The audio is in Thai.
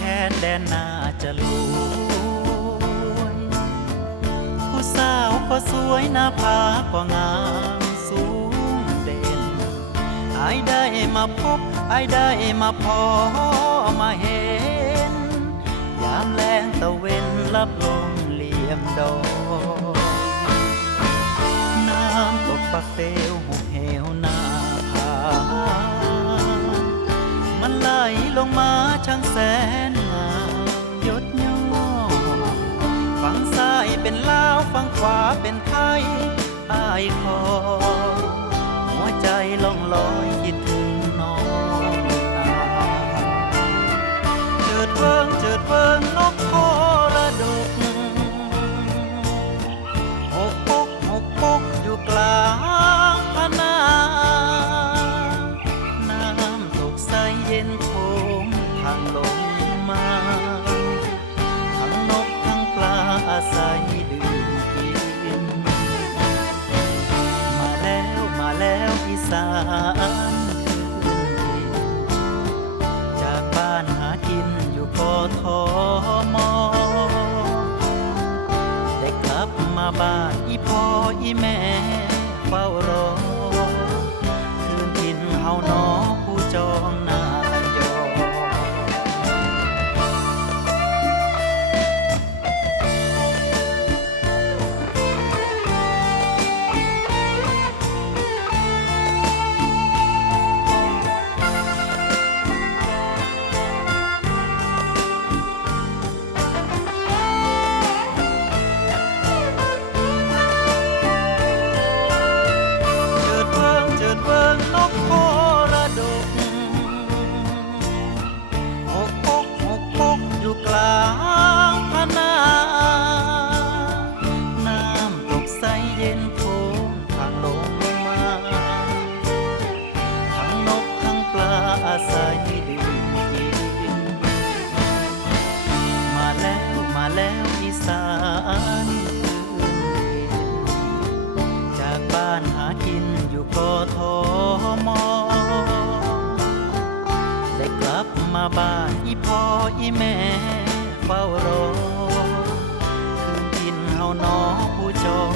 แคนแดนนาจะลุยผู้สาวก็สวยหน้าผาก็งามสูงเด่นไอได้มาพบไอได้มาพอมาเห็น ยามแรงตะเวนลับลงเหลี่ยมดอก ไหลลงมาช่างแสนงามยดยอฝั่งซ้ายเป็นลาวฝั่งขวาเป็นไทยอายคอ หัวใจล่องลอยคิดถึงน้องตาเจิดเวิงเจิดเวิง อีพ่ออีแม่เฝ้ารอ กลางพนา น้ำตกใสเย็นโคมทางลงมา ทั้งนกทั้งปลาอาศัยดื่มกิน มาแล้วมาแล้วอีสานคืนดินจากบ้านหากินอยู่กอทมได้กลับมา บ้านอีพ่ออีแม่เฝ้ารอคืนกินเฮานอผู้จอ